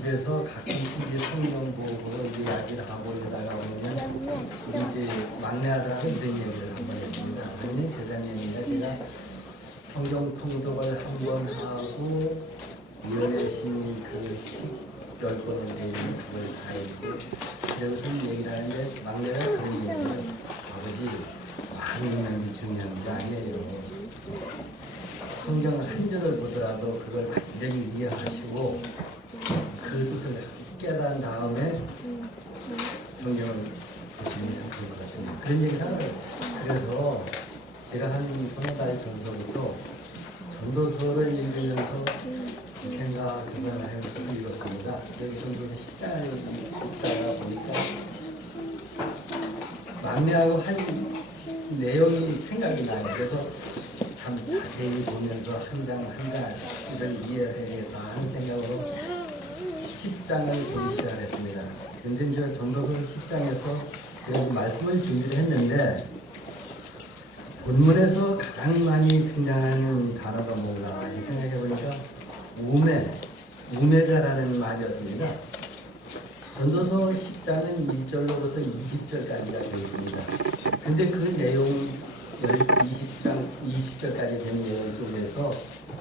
집에서 가끔씩 이제 성경 보고 이야기를 하고 이러다가 보면 우리 이제 막내 아들하고 이런 얘기를 한 번 했습니다. 어머니 제자님이니까 제가 성경 통독을 한 번 하고 위원회신 그 10번을 내리는 그걸 다 했고 그래서 얘기를 하는데 막내가 그런 얘기를 아버지 많이 있는 게 중요한 게 아니에요. 성경 한 절을 보더라도 그걸 완전히 이해하시고 그 뜻을 깨달은 다음에 성경을 보시면 참 좋을 것 같습니다. 그런 얘기를 하더라고요. 그래서 제가 한 서너 달 전서부터 전도서를 읽으면서 생각 조사하면서 읽었습니다. 여기 전도서 10장을 읽다가 보니까 막내하고 한 내용이 생각이 나요. 그래서 참 자세히 보면서 한 장 한 장 이런 이해해야겠다 하는 생각으로 10장을 보기 시작했습니다. 근데 저 전도서 10장에서 제가 말씀을 준비를 했는데 본문에서 가장 많이 등장하는 단어가 뭔가 생각해 보니까 우매자라는 말이었습니다. 전도서 10장은 1절로부터 20절까지가 되어 있습니다. 근데 그 내용 20장 20절까지 된 내용 속에서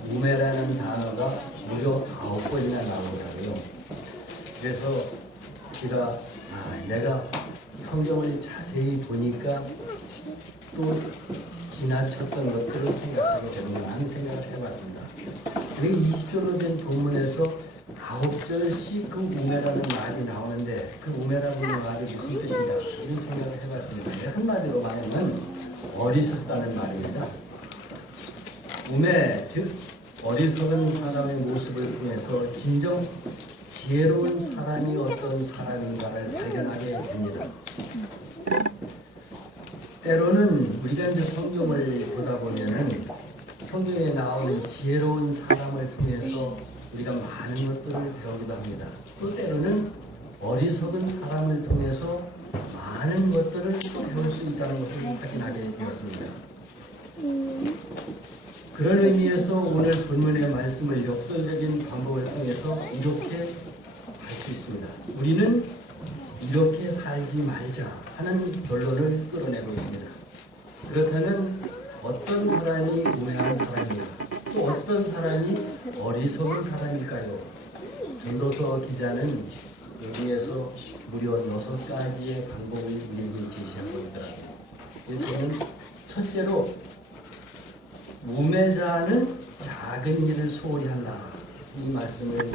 우매라는 단어가 무려 9번이나 나오더라고요. 그래서 제가 내가 성경을 자세히 보니까 또 지나쳤던 것들을 생각하게 되는구나 하는 생각을 해봤습니다. 그리고 20절로 된 본문에서 9절씩 그 우매라는 말이 나오는데 그 우매라는 말이 무슨 뜻인가 이런 생각을 해봤습니다. 한마디로 말하면 어리석다는 말입니다. 우매, 즉 어리석은 사람의 모습을 통해서 진정 지혜로운 사람이 어떤 사람인가를 발견하게 됩니다. 때로는 우리가 이제 성경을 보다 보면은 성경에 나오는 지혜로운 사람을 통해서 우리가 많은 것들을 배우기도 합니다. 또 때로는 어리석은 사람을 통해서 많은 것들을 배울 수 있다는 것을 확인하게 되었습니다. 그런 의미에서 오늘 본문의 말씀을 역설적인 방법을 통해서 이렇게 할 수 있습니다. 우리는 이렇게 살지 말자 하는 결론을 끌어내고 있습니다. 그렇다면 어떤 사람이 우매한 사람인가? 또 어떤 사람이 어리석은 사람일까요? 전도서 기자는 여기에서 무려 6가지의 방법을 우리에게 제시하고 있더라고요. 일단은 첫째로 우매자는 작은 일을 소홀히 한다. 이 말씀을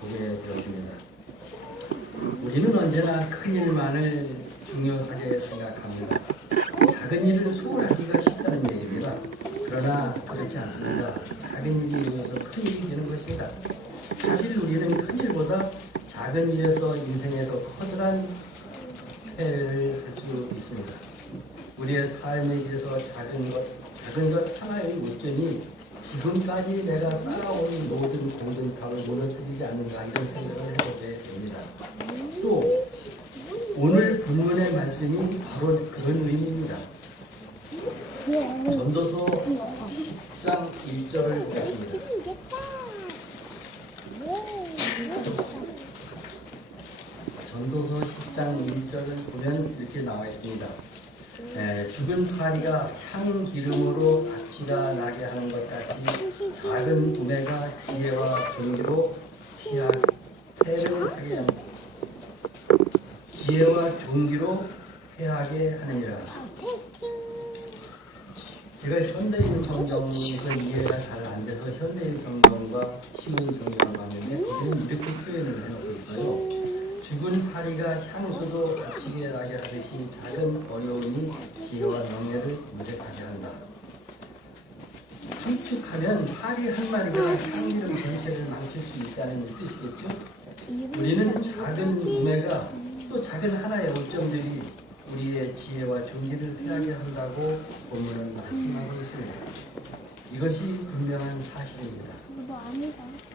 보게 되었습니다. 우리는 언제나 큰 일만을 중요하게 생각합니다. 작은 일을 소홀하기가 쉽다는 얘기입니다. 그러나 그렇지 않습니다. 작은 일이 모여서 큰 일이 되는 것입니다. 사실 우리는 큰 일보다 작은 일에서 인생에 더 커다란 폐해를 할 수 있습니다. 우리의 삶에 대해서 작은 것 하나의 우점이 지금까지 내가 쌓아온 모든 공든탑을 무너뜨리지 않는가 이런 생각을 해보게 됩니다. 또 오늘 본문의 말씀이 바로 그런 의미입니다. 전도서 10장 1절을 보겠습니다. 전도서 10장 1절을 보면 이렇게 나와 있습니다. 죽은 파리가 향 기름으로 악취가 나게 하는 것 같이 작은 우매가 지혜와 종기로 폐를 하게 합니다. 지혜와 종기로 폐하게 하느니라. 제가 현대인 성경에서 이해가 잘 안 돼서 현대인 성경과 쉬운 성경을 봤는데 거기는 이렇게 표현을 해놓고 있어요. 죽은 파리가 향수도 닥치게 나게 하듯이 작은 어려움이 지혜와 명예를 무색하게 한다. 함축하면 파리 한 마리가 향기름 전체를 망칠 수 있다는 뜻이겠죠? 우리는 작은 우매가 또 작은 하나의 오점들이 우리의 지혜와 종기를 피하게 한다고 본문은 말씀하고 있습니다. 이것이 분명한 사실입니다.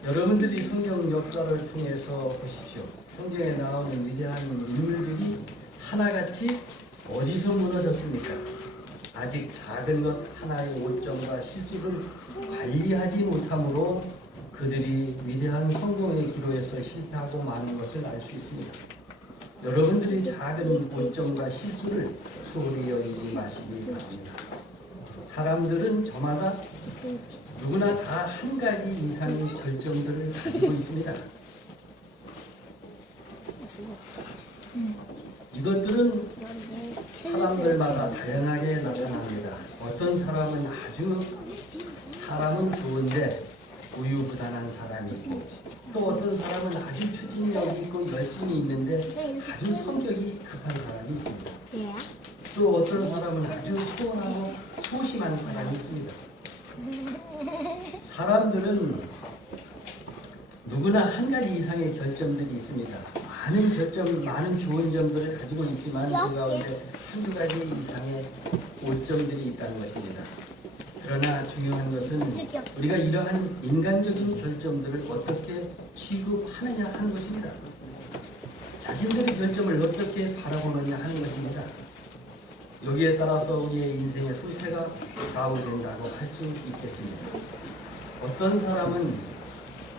여러분들이 성경 역사를 통해서 보십시오. 성경에 나오는 위대한 인물들이 하나같이 어디서 무너졌습니까? 아직 작은 것 하나의 오점과 실수를 관리하지 못함으로 그들이 위대한 성공의 기로에 앞에서 실패하고 마는 것을 알 수 있습니다. 여러분들이 작은 오점과 실수를 소홀히 여기지 마시기 바랍니다. 사람들은 저마다 누구나 다 한 가지 이상의 결점들을 가지고 있습니다. 이것들은 사람들마다 다양하게 나타납니다. 어떤 사람은 좋은데 우유부단한 사람이 있고, 또 어떤 사람은 아주 추진력이 있고 열심히 있는데 아주 성격이 급한 사람이 있습니다. 또 어떤 사람은 아주 소원하고 소심한 사람이 있습니다. 사람들은 누구나 한 가지 이상의 결점들이 있습니다. 많은 좋은 점들을 가지고 있지만 그 가운데 한두 가지 이상의 오점들이 있다는 것입니다. 그러나 중요한 것은 우리가 이러한 인간적인 결점들을 어떻게 취급하느냐 하는 것입니다. 자신들의 결점을 어떻게 바라보느냐 하는 것입니다. 여기에 따라서 우리의 인생의 승패가 좌우된다고 할 수 있겠습니다. 어떤 사람은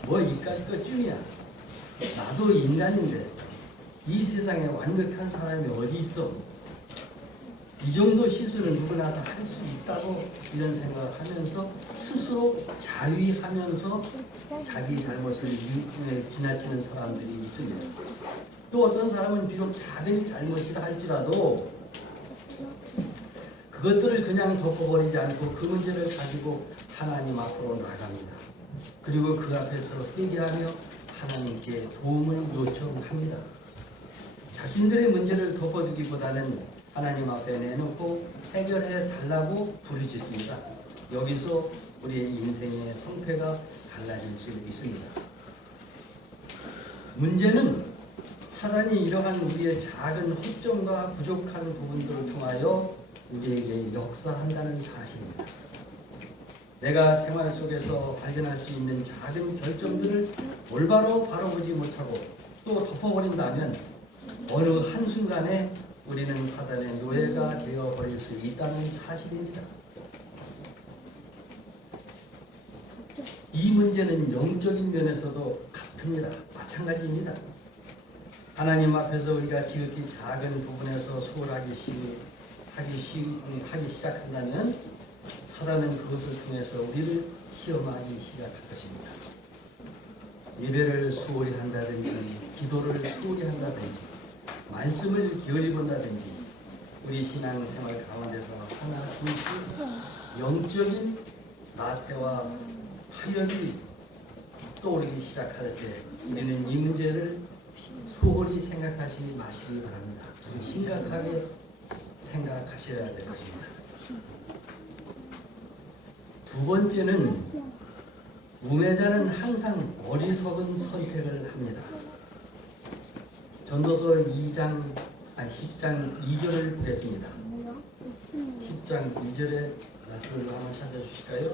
뭐 이까짓 것쯤이야. 나도 인간인데 이 세상에 완벽한 사람이 어디 있어? 이 정도 실수는 누구나 다 할 수 있다고 이런 생각을 하면서 스스로 자위하면서 자기 잘못을 지나치는 사람들이 있습니다. 또 어떤 사람은 비록 작은 잘못이라 할지라도 그것들을 그냥 덮어버리지 않고 그 문제를 가지고 하나님 앞으로 나갑니다. 그리고 그 앞에서 회개하며 하나님께 도움을 요청합니다. 자신들의 문제를 덮어두기보다는 하나님 앞에 내놓고 해결해 달라고 부르짖습니다. 여기서 우리의 인생의 성패가 달라질 수 있습니다. 문제는 사단이 이러한 우리의 작은 허점과 부족한 부분들을 통하여 우리에게 역사한다는 사실입니다. 내가 생활 속에서 발견할 수 있는 작은 결점들을 올바로 바라보지 못하고 또 덮어버린다면 어느 한순간에 우리는 사단의 노예가 되어버릴 수 있다는 사실입니다. 이 문제는 영적인 면에서도 같습니다. 마찬가지입니다. 하나님 앞에서 우리가 지극히 작은 부분에서 소홀하기 시작한다면 사단은 그것을 통해서 우리를 시험하기 시작할 것입니다. 예배를 소홀히 한다든지 기도를 소홀히 한다든지 말씀을 기울이 본다든지 우리 신앙생활 가운데서 하나둘씩 영적인 나태와 타협이 떠오르기 시작할 때 우리는 이 문제를 소홀히 생각하지 마시기 바랍니다. 심각하게 생각하셔야 될 것입니다. 두 번째는 우매자는 항상 어리석은 선택을 합니다. 전도서 10장 2절을 보겠습니다. 10장 2절의 말씀을 한번 찾아주실까요?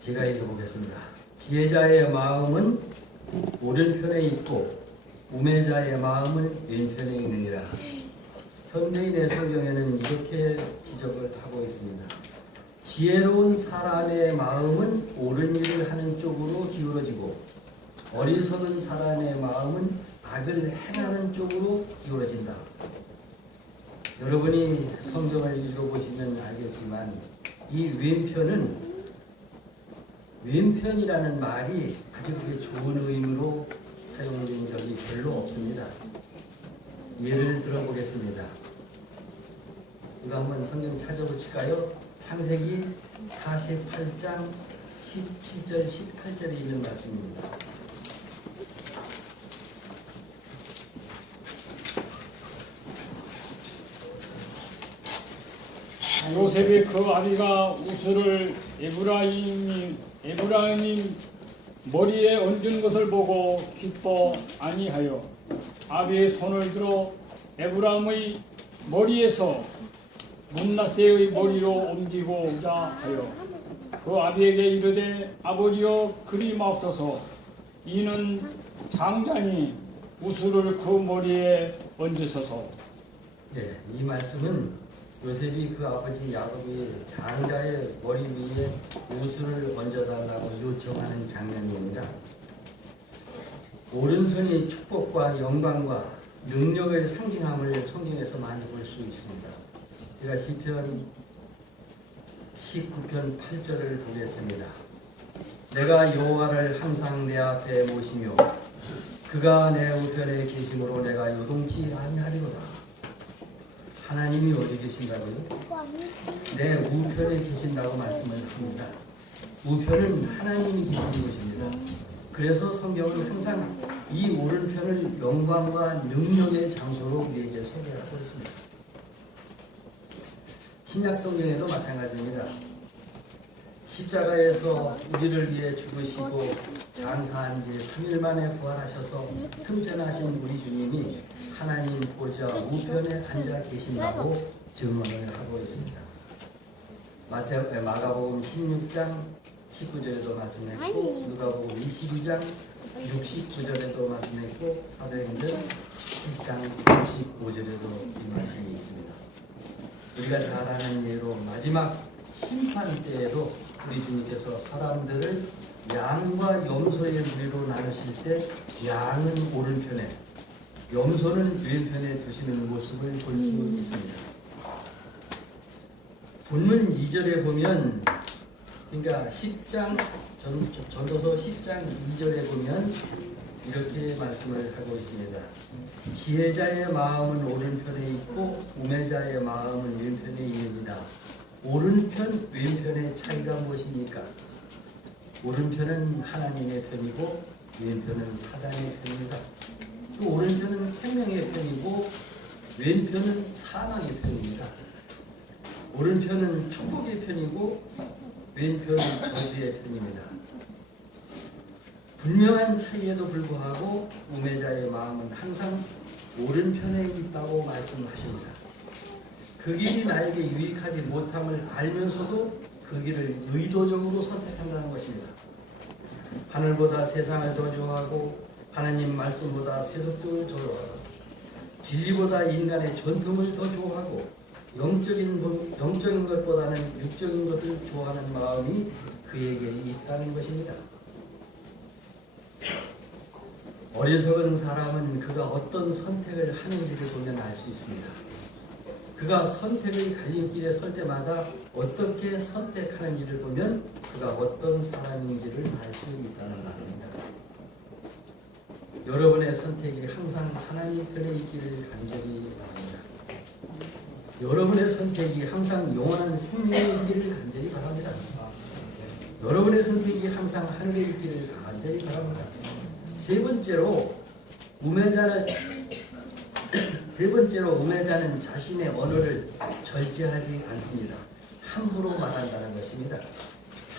제가 읽어보겠습니다. 지혜자의 마음은 오른편에 있고 우매자의 마음은 왼편에 있느니라. 현대인의 성경에는 이렇게 지적을 하고 있습니다. 지혜로운 사람의 마음은 옳은 일을 하는 쪽으로 기울어지고 어리석은 사람의 마음은 악을 행하는 쪽으로 기울어진다. 여러분이 성경을 읽어보시면 알겠지만 이 왼편이라는 말이 아주 그게 좋은 의미로 사용된 적이 별로 없습니다. 예를 들어보겠습니다. 이거 한번 성경 찾아보실까요? 창세기 48장 17절 18절에 있는 말씀입니다. 요셉의 그 아비가 우스를 에브라임이 머리에 얹은 것을 보고 기뻐 아니하여 아비의 손을 들어 에브라임의 머리에서 문나세의 머리로 옮기고자 하여 그 아비에게 이르되 아버지여 그리마옵소서 이는 장자니 우스를 그 머리에 얹으소서. 네, 이 말씀은 요셉이 그 아버지 야곱의 장자의 머리 위에 우수를 얹어달라고 요청하는 장면입니다. 오른손이 축복과 영광과 능력을 상징함을 성경에서 많이 볼 수 있습니다. 제가 시편 19편 8절을 보겠습니다. 내가 여호와를 항상 내 앞에 모시며 그가 내 우편에 계심으로 내가 요동치 아니하리로다. 하나님이 어디 계신다고요? 내 우편에 계신다고 말씀을 합니다. 우편은 하나님이 계신 곳입니다. 그래서 성경은 항상 이 오른편을 영광과 능력의 장소로 우리에게 소개하고 있습니다. 신약 성경에도 마찬가지입니다. 십자가에서 우리를 위해 죽으시고 장사한 지 3일 만에 부활하셔서 승천하신 우리 주님이 하나님 보좌 우편에 앉아 계신다고 증언을 하고 있습니다. 마가복음 16장 19절에도 말씀했고 누가복음 22장 69절에도 말씀했고 사도행전 10장 95절에도 이 말씀이 있습니다. 우리가 잘 아는 예로 마지막 심판 때에도 우리 주님께서 사람들을 양과 염소의 무리로 나누실 때 양은 오른편에 염소는 왼편에 두시는 모습을 볼 수 있습니다. 본문 2절에 보면 그러니까 10장 전도서 10장 2절에 보면 이렇게 말씀을 하고 있습니다. 지혜자의 마음은 오른편에 있고 우매자의 마음은 왼편에 있느니라. 오른편, 왼편의 차이가 무엇입니까? 오른편은 하나님의 편이고 왼편은 사단의 편입니다. 또 오른편은 생명의 편이고 왼편은 사망의 편입니다. 오른편은 축복의 편이고 왼편은 저주의 편입니다. 분명한 차이에도 불구하고 우매자의 마음은 항상 오른편에 있다고 말씀하십니다. 그 길이 나에게 유익하지 못함을 알면서도 그 길을 의도적으로 선택한다는 것입니다. 하늘보다 세상을 더 좋아하고 하나님 말씀보다 세속적을 좋아하고 진리보다 인간의 전통을 더 좋아하고 영적인 것보다는 육적인 것을 좋아하는 마음이 그에게 있다는 것입니다. 어리석은 사람은 그가 어떤 선택을 하는지를 보면 알 수 있습니다. 그가 선택의 갈림길에 설 때마다 어떻게 선택하는지를 보면 그가 어떤 사람인지를 알 수 있다는 말입니다. 여러분의 선택이 항상 하나님 편에 있기를 간절히 바랍니다. 여러분의 선택이 항상 영원한 생명에 있기를 간절히 바랍니다. 여러분의 선택이 항상 하늘에 있기를 간절히 바랍니다. 세 번째로 우매자는 자신의 언어를 절제하지 않습니다. 함부로 말한다는 것입니다.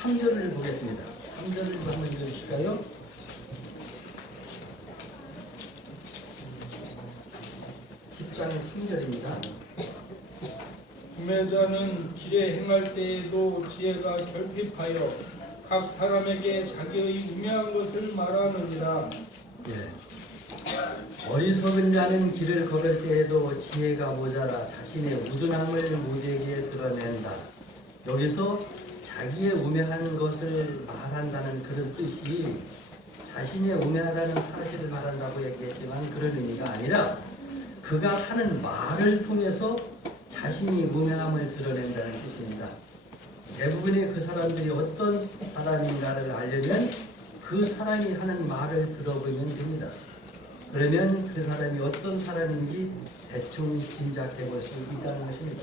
3절을 보겠습니다. 3절을 한번 읽어주실까요? (10장 3절입니다) 우매자는 길에 행할 때에도 지혜가 결핍하여 각 사람에게 자기의 우매한 것을 말하느니라. 예. 어리석은 자는 길을 걸을 때에도 지혜가 모자라 자신의 우둔함을 모두에게 드러낸다. 여기서 자기의 우매한 것을 말한다는 그런 뜻이 자신의 우매하다는 사실을 말한다고 얘기했지만 그런 의미가 아니라 그가 하는 말을 통해서 자신이 우매함을 드러낸다는 뜻입니다. 대부분의 그 사람들이 어떤 사람인가를 알려면 그 사람이 하는 말을 들어보면 됩니다. 그러면 그 사람이 어떤 사람인지 대충 짐작해 볼 수 있다는 것입니다.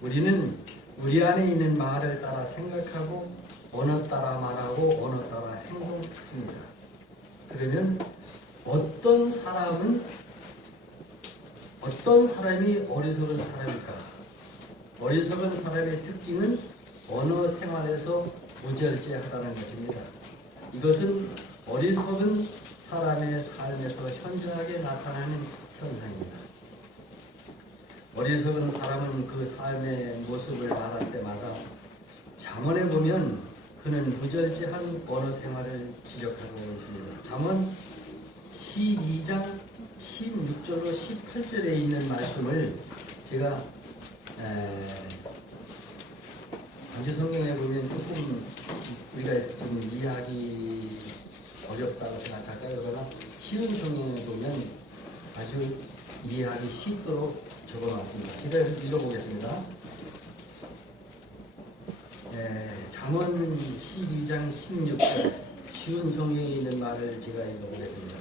우리는 우리 안에 있는 말을 따라 생각하고 언어 따라 말하고 언어 따라 행동합니다. 그러면 어떤 사람이 어리석은 사람일까? 어리석은 사람의 특징은 언어 생활에서 무절제하다는 것입니다. 이것은 어리석은 사람의 삶에서 현저하게 나타나는 현상입니다. 어리석은 사람은 그 삶의 모습을 말할 때마다 잠언에 보면 그는 무절제한 언어 생활을 지적하고 있습니다. 잠언 12장 16절로 18절에 있는 말씀을 제가 광주 성경에 보면 조금 우리가 좀 이해하기 어렵다고 생각할까요? 그러나 쉬운 성경에 보면 아주 이해하기 쉽도록 적어놨습니다. 제가 읽어보겠습니다. 잠언 12장 16절 쉬운 성경에 있는 말을 제가 읽어보겠습니다.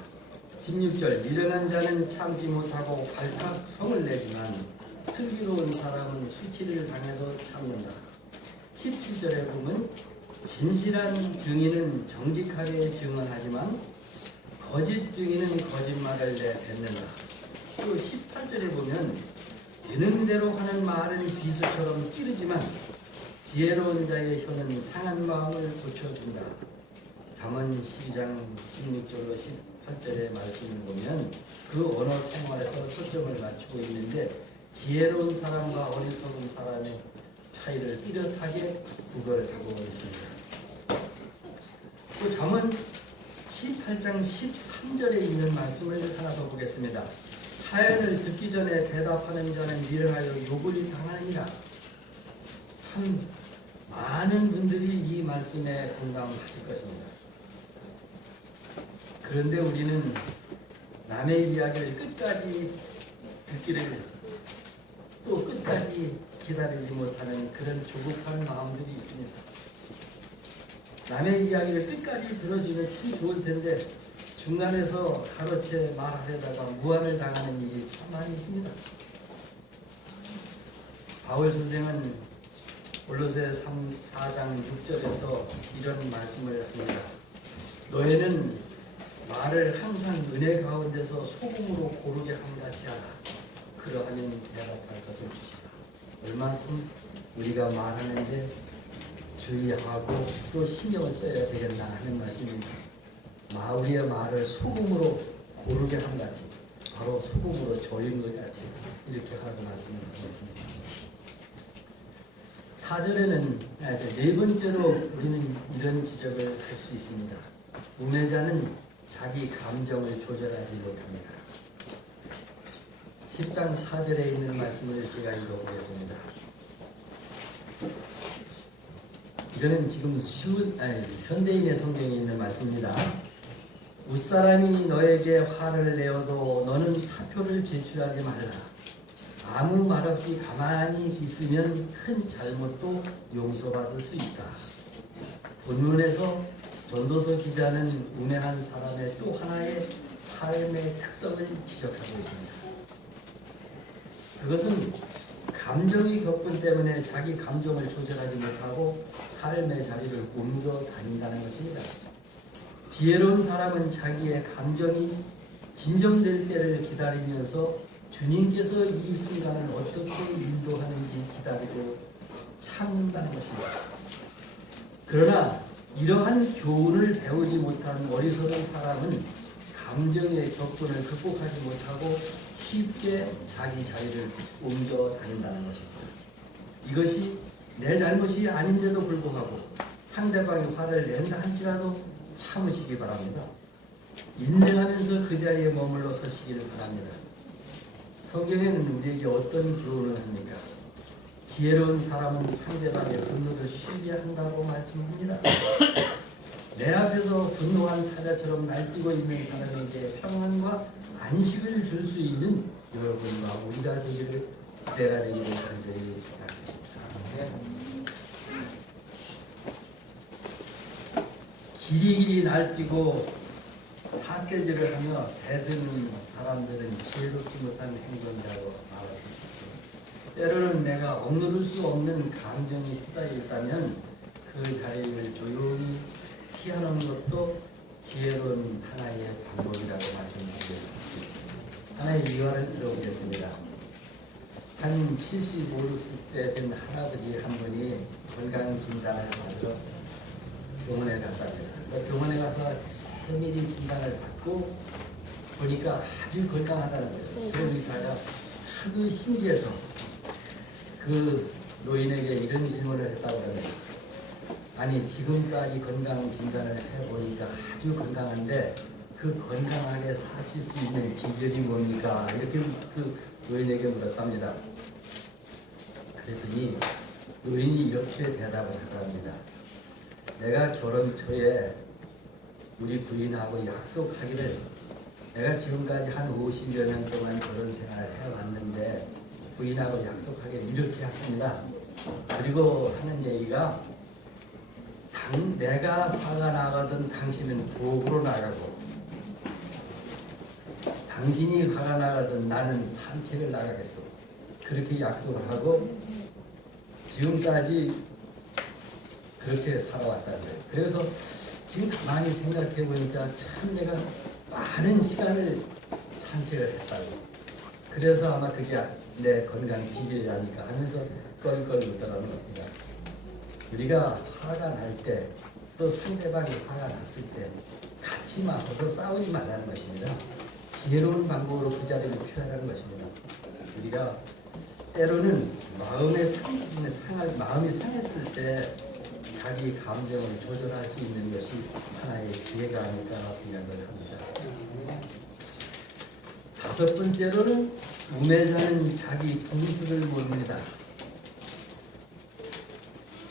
16절 미련한 자는 참지 못하고 발칵 성을 내지만 슬기로운 사람은 수치를 당해도 참는다. 17절에 보면 진실한 증인은 정직하게 증언하지만 거짓 증인은 거짓말을 내뱉는다. 또 18절에 보면 되는 대로 하는 말은 비수처럼 찌르지만 지혜로운 자의 혀는 상한 마음을 고쳐준다. 잠언 12장 16절로 18절의 말씀을 보면 그 언어 생활에서 초점을 맞추고 있는데 지혜로운 사람과 어리석은 사람의 차이를 뚜렷하게 구별하고 있습니다. 또 잠언 18장 13절에 있는 말씀을 하나 더 보겠습니다. 사연을 듣기 전에 대답하는 자는 미련하여 욕을 당하느니라. 참 많은 분들이 이 말씀에 공감하실 것입니다. 그런데 우리는 남의 이야기를 끝까지 듣기를 또 끝까지 기다리지 못하는 그런 조급한 마음들이 있습니다. 남의 이야기를 끝까지 들어주면 참 좋을 텐데 중간에서 가로채 말하려다가 무안을 당하는 일이 참 많이 있습니다. 바울 선생은 골로새 4장 6절에서 이런 말씀을 합니다. 너희는 말을 항상 은혜 가운데서 소금으로 고르게 함같이 하라. 그러하면 대답할 것을 주시라. 얼만큼 우리가 말하는데 주의하고 또 신경을 써야 되겠나 하는 말씀입니다. 우리의 말을 소금으로 고르게 함같이, 바로 소금으로 졸인 것 같이 이렇게 하라고 말씀을 드렸습니다. 4절에는 네 번째로 우리는 이런 지적을 할 수 있습니다. 우매자는 자기 감정을 조절하지 못합니다. 10장 4절에 있는 말씀을 제가 읽어보겠습니다. 이거는 지금 현대인의 성경에 있는 말씀입니다. 웃사람이 너에게 화를 내어도 너는 사표를 제출하지 말라. 아무 말 없이 가만히 있으면 큰 잘못도 용서받을 수 있다. 본문에서 전도서 기자는 우매한 사람의 또 하나의 삶의 특성을 지적하고 있습니다. 그것은 감정이 격분 때문에 자기 감정을 조절하지 못하고 삶의 자리를 옮겨 다닌다는 것입니다. 지혜로운 사람은 자기의 감정이 진정될 때를 기다리면서 주님께서 이 순간을 어떻게 인도하는지 기다리고 참는다는 것입니다. 그러나 이러한 교훈을 배우지 못한 어리석은 사람은 감정의 격분을 극복하지 못하고 쉽게 자기 자리를 옮겨 다닌다는 것입니다. 이것이 내 잘못이 아닌데도 불구하고 상대방이 화를 낸다 할지라도 참으시기 바랍니다. 인내하면서 그 자리에 머물러 서시기를 바랍니다. 성경에는 우리에게 어떤 교훈을 합니까? 지혜로운 사람은 상대방의 분노를 쉬게 한다고 말씀합니다. 내 앞에서 분노한 사자처럼 날뛰고 있는 사람에게 평안과 안식을 줄 수 있는 여러분과 우리가 되기를 때가 되기를 간절히 바랍니다. 길이길이 날뛰고 사태질을 하며 대드는 사람들은 지혜롭지 못한 행동이라고 말할 수 있죠. 때로는 내가 억누를 수 없는 감정이 휩싸여 있다면 그 자리를 조용히 피하는 것도 지혜로운 하나의 방법이라고 말씀드립니다. 하나의 미화를 들어보겠습니다. 한 75, 60대 된 할아버지 한 분이 건강진단을 받으러 병원에 갔답니다. 병원에 가서 세밀히 진단을 받고 보니까 아주 건강하다는 거예요. 그 의사가 하도 신기해서 그 노인에게 이런 질문을 했다고 합니다. 아니 지금까지 건강 진단을 해보니까 아주 건강한데 그 건강하게 사실 수 있는 비결이 뭡니까? 이렇게 그 노인에게 물었답니다. 그랬더니 의인이 이렇게 대답을 하더랍니다. 내가 결혼 초에 우리 부인하고 약속하기를 내가 지금까지 한 50여 년 동안 결혼 생활을 해왔는데 부인하고 약속하기를 이렇게 했습니다. 그리고 하는 얘기가 내가 화가 나거든 당신은 부엌으로 나가고 당신이 화가 나거든 나는 산책을 나가겠소. 그렇게 약속을 하고 지금까지 그렇게 살아왔다는 거예요. 그래서 지금 가만히 생각해 보니까 참 내가 많은 시간을 산책을 했다고. 그래서 아마 그게 내 건강 비결이 아닐까 하면서 껄껄 웃더라는 겁니다. 우리가 화가 날 때 또 상대방이 화가 났을 때 같이 맞서서 싸우지 말라는 것입니다. 지혜로운 방법으로 그 자리를 표현하는 것입니다. 우리가 때로는 마음이 상했을 때 자기 감정을 조절할 수 있는 것이 하나의 지혜가 아닐까 생각을 합니다. 다섯 번째로는 우매자는 자기 분수를 모릅니다.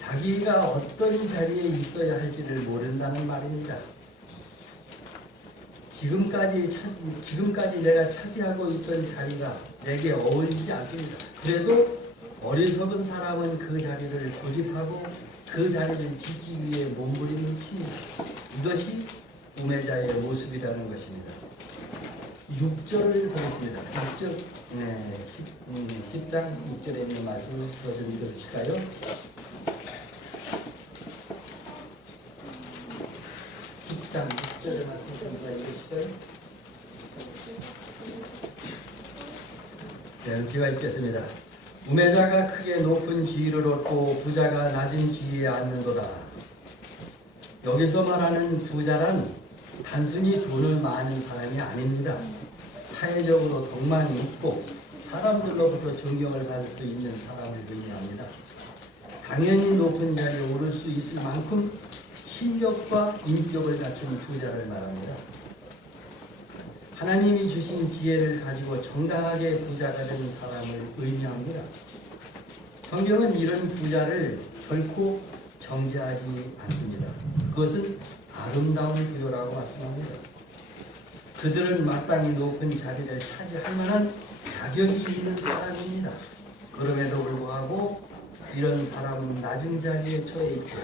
자기가 어떤 자리에 있어야 할지를 모른다는 말입니다. 지금까지 내가 차지하고 있던 자리가 내게 어울리지 않습니다. 그래도 어리석은 사람은 그 자리를 고집하고 그 자리를 지키기 위해 몸부림을 칩니다. 이것이 우매자의 모습이라는 것입니다. 6절을 보겠습니다. 10장 6절에 있는 말씀을 좀 읽어주실까요? 10장 6절의 말씀 좀 읽어주실까요? 네, 제가 읽겠습니다. 우매자가 크게 높은 지위를 얻고 부자가 낮은 지위에 앉는도다. 여기서 말하는 부자란 단순히 돈을 많은 사람이 아닙니다. 사회적으로 덕망이 있고 사람들로부터 존경을 받을 수 있는 사람을 의미합니다. 당연히 높은 자리에 오를 수 있을 만큼 실력과 인격을 갖춘 부자를 말합니다. 하나님이 주신 지혜를 가지고 정당하게 부자가 된 사람을 의미합니다. 성경은 이런 부자를 결코 정죄하지 않습니다. 그것은 아름다운 부요라고 말씀합니다. 그들은 마땅히 높은 자리를 차지할 만한 자격이 있는 사람입니다. 그럼에도 불구하고 이런 사람은 낮은 자리에 처해 있고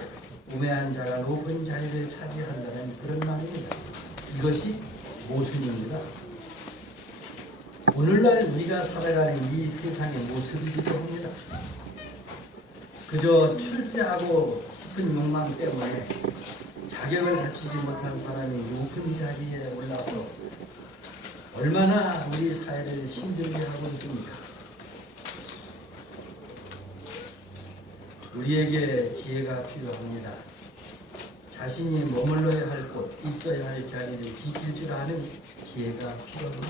우매한 자가 높은 자리를 차지한다는 그런 말입니다. 이것이 모순입니다. 오늘날 우리가 살아가는 이 세상의 모습이기도 합니다. 그저 출세하고 싶은 욕망 때문에 자격을 갖추지 못한 사람이 높은 자리에 올라서 얼마나 우리 사회를 힘들게 하고 있습니까? 우리에게 지혜가 필요합니다. 자신이 머물러야 할 곳, 있어야 할 자리를 지킬 줄 아는 지혜가 필요합니다.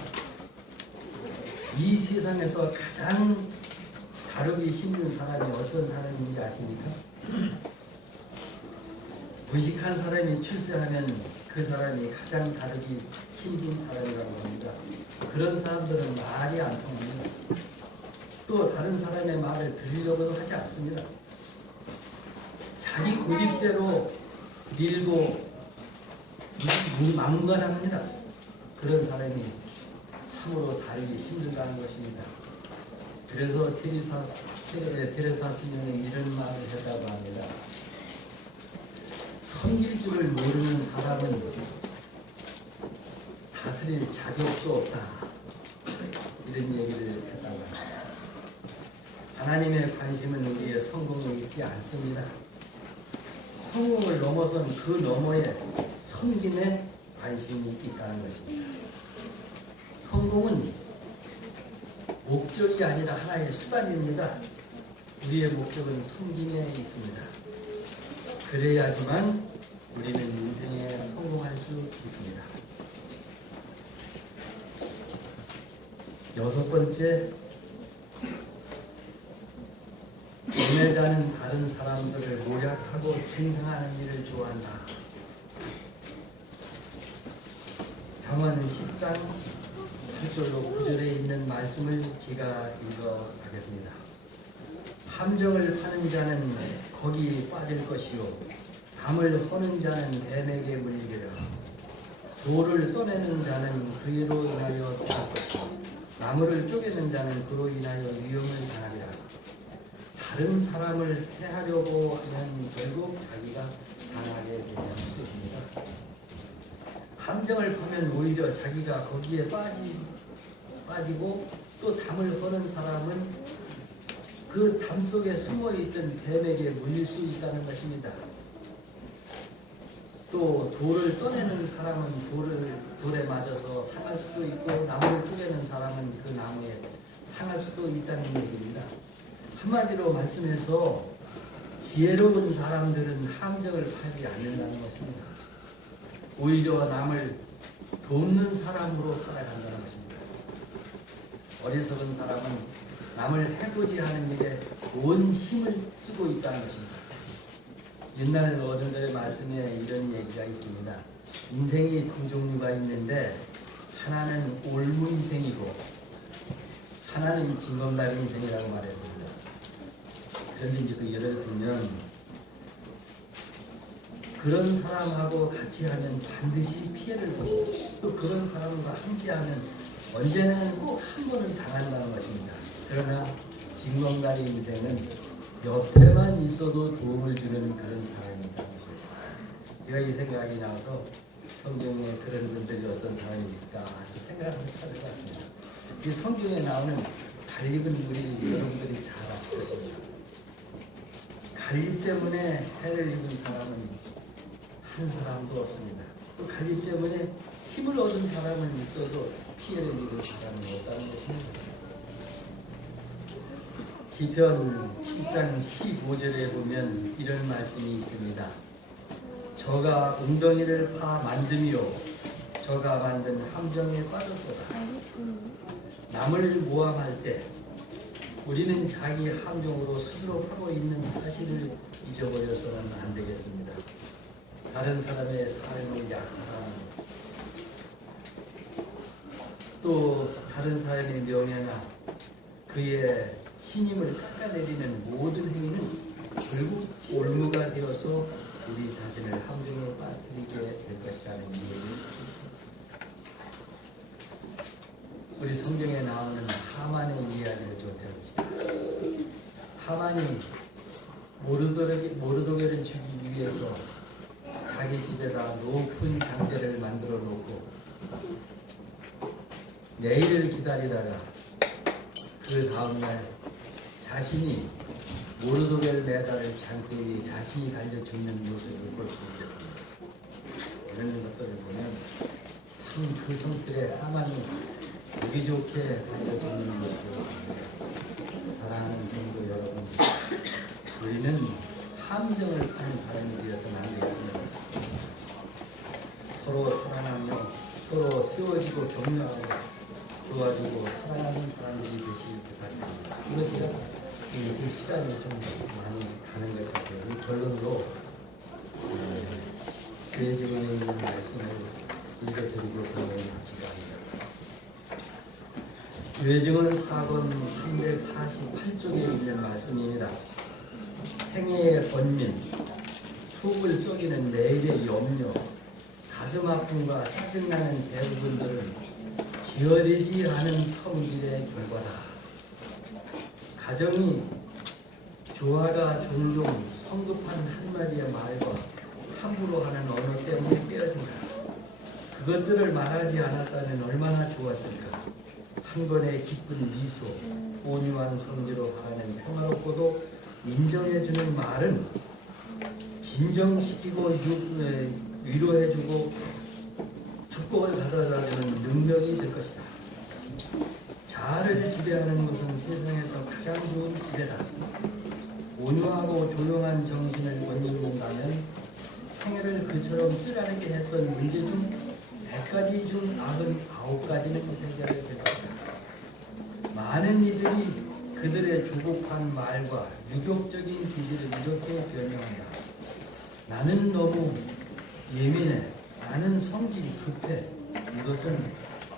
이 세상에서 가장 다루기 힘든 사람이 어떤 사람인지 아십니까? 무식한 사람이 출세하면 그 사람이 가장 다루기 힘든 사람이라고 합니다. 그런 사람들은 말이 안 통합니다. 또 다른 사람의 말을 들으려고도 하지 않습니다. 자기 고집대로 밀고 망관합니다. 그런 사람이 참으로 다루기 힘들다는 것입니다. 그래서 테레사 스님은 이런 말을 했다고 합니다. 섬길 줄을 모르는 사람은 다스릴 자격도 없다. 이런 얘기를 했다고 합니다. 하나님의 관심은 우리의 성공에 있지 않습니다. 성공을 넘어선 그 너머에 섬김에 관심이 있다는 것입니다. 성공은 목적이 아니라 하나의 수단입니다. 우리의 목적은 섬김에 있습니다. 그래야지만 우리는 인생에 성공할 수 있습니다. 여섯 번째, 우매자는 다른 사람들을 모략하고 중상하는 일을 좋아한다. 잠언 10장 8절로 9절에 있는 말씀을 제가 읽어가겠습니다. 함정을 파는 자는 거기 빠질 것이요 담을 허는 자는 뱀에게 물리리라. 돌을 떠내는 자는 그로 인하여 살 것이요 나무를 쪼개는 자는 그로 인하여 위험을 당하리라. 다른 사람을 해하려고 하면 결국 자기가 당하게 되는 뜻입니다. 함정을 파면 오히려 자기가 거기에 빠지고 또 담을 허는 사람은 그 담 속에 숨어있던 뱀에게 물릴 수 있다는 것입니다. 또 돌을 떠내는 사람은 돌에 맞아서 상할 수도 있고 나무를 쪼개는 사람은 그 나무에 상할 수도 있다는 얘기입니다. 한마디로 말씀해서 지혜로운 사람들은 함정을 파지 않는다는 것입니다. 오히려 남을 돕는 사람으로 살아간다는 것입니다. 어리석은 사람은 남을 해코지 하는 일에 온 힘을 쓰고 있다는 것입니다. 옛날 어른들의 말씀에 이런 얘기가 있습니다. 인생이 두 종류가 있는데 하나는 올무 인생이고 하나는 징검다리 인생이라고 말했습니다. 그런데 이제 그 예를 들면 그런 사람하고 같이 하면 반드시 피해를 보고 또 그런 사람과 함께하면 언제나 꼭 한 번은 당한다는 것입니다. 그러나 징검다리 인생은 옆에만 있어도 도움을 주는 그런 사람이라는 것입니다. 제가 이 생각이 나서 성경에 그런 분들이 어떤 사람이 있을까 생각을 찾아봤습니다. 이 성경에 나오는 갈립은 우리 여러분들이 잘 아실 것입니다. 갈립 때문에 해를 입은 사람은 한 사람도 없습니다. 또 갈립 때문에 힘을 얻은 사람은 있어도 피해를 입은 사람은 없다는 것입니다. 시편 7장 15절에 보면 이런 말씀이 있습니다. 저가 웅덩이를 파 만듦이요 저가 만든 함정에 빠졌도다. 남을 모함할 때 우리는 자기 함정으로 스스로 하고 있는 사실을 잊어버려서는 안 되겠습니다. 다른 사람의 삶을 약화하는 또 다른 사람의 명예나 그의 신임을 깎아내리는 모든 행위는 결국 올무가 되어서 우리 자신을 함정에 빠뜨리게 될 것이라는 이야기를 있습니다. 우리 성경에 나오는 하만의 이야기를 좀 해봅시다. 하만이 모르드게를 죽이기 위해서 자기 집에다 높은 장대를 만들어 놓고 내일을 기다리다가 그 다음날 자신이 모르드게를 매달 장대 위에 자신이 달려 죽는 모습을 볼 수 있겠습니다. 이런 것들을 보면 참 그 성들의 하만이 보기 좋게 달려 죽는 모습을 봅니다. 사랑하는 성도 여러분, 우리는 함정을 파는 사람이 되어서는 안 되겠습니다. 서로 사랑하며 서로 세워지고 격려하고 도와주고 사랑하는 사람들이 되시길 부탁드립니다. 이것이 그 시간이 좀 많이 가는 것 같아요. 결론으로 교회 증언에 있는 말씀을 읽어드리고 결론을 합니다. 교회 증언 4권 348쪽에 있는 말씀입니다. 생애의 번민, 속을 썩이는 내일의 염려, 가슴 아픔과 짜증나는 대부분들은 지어지지 않은 성질의 결과다. 가정이 조화가 종종 성급한 한마디의 말과 함부로 하는 언어 때문에 깨어진다. 그것들을 말하지 않았다면 얼마나 좋았을까. 한 번의 기쁜 미소, 온유한 성질로 바라는 평화롭고도 인정해주는 말은 진정시키고 위로해주고 축복을 가져다주는 능력이 될 것이다. 자아를 지배하는 것은 세상에서 가장 좋은 지배다. 온유하고 조용한 정신을 못 읽는다면 생애를 그처럼 쓰라리게 했던 문제 중 100가지 중 99가지는 해결이 될 것이다. 많은 이들이 그들의 조급한 말과 유격적인 기질을 이렇게 변형한다. 나는 너무 예민해. 나는 성질이 급해. 이것은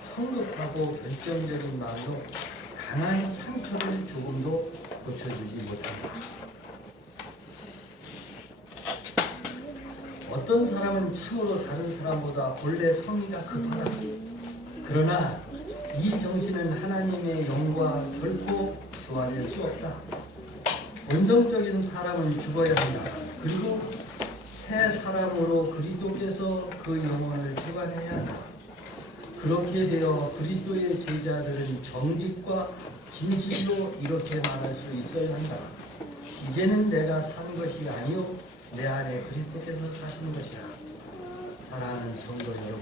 성급하고 결정적인 말로 강한 상처를 조금도 고쳐주지 못한다. 어떤 사람은 참으로 다른 사람보다 본래 성의가 급하다. 그러나 이 정신은 하나님의 영과 결코 교환할 수 없다. 본성적인 사람은 죽어야 한다. 그리고 새 사람으로 그리스도께서 그 영혼을 주관해야 한다. 그렇게 되어 그리스도의 제자들은 정직과 진실로 이렇게 말할 수 있어야 한다. 이제는 내가 사는 것이 아니요 내 안에 그리스도께서 사시는 것이라. 사랑하는 성도 여러분,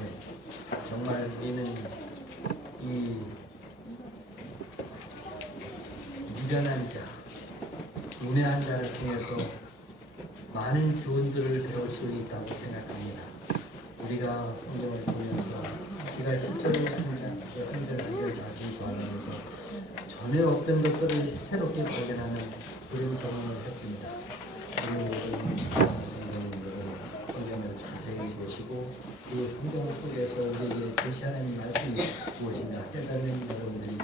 정말 우리는 이 미련한 자, 문외한 자를 통해서 많은 교훈들을 배울 수 있다고 생각합니다. 우리가 성경을 보면서 제가 10절에 한절 자세히 보면서 전에 없던 것들을 새롭게 발견하는 그런 경험을 했습니다. 우리 모든 성도님들은 성경을 자세히 보시고 그 성경 속에서 우리에게 제시하는 말씀이 무엇인가 깨닫는 여러분들이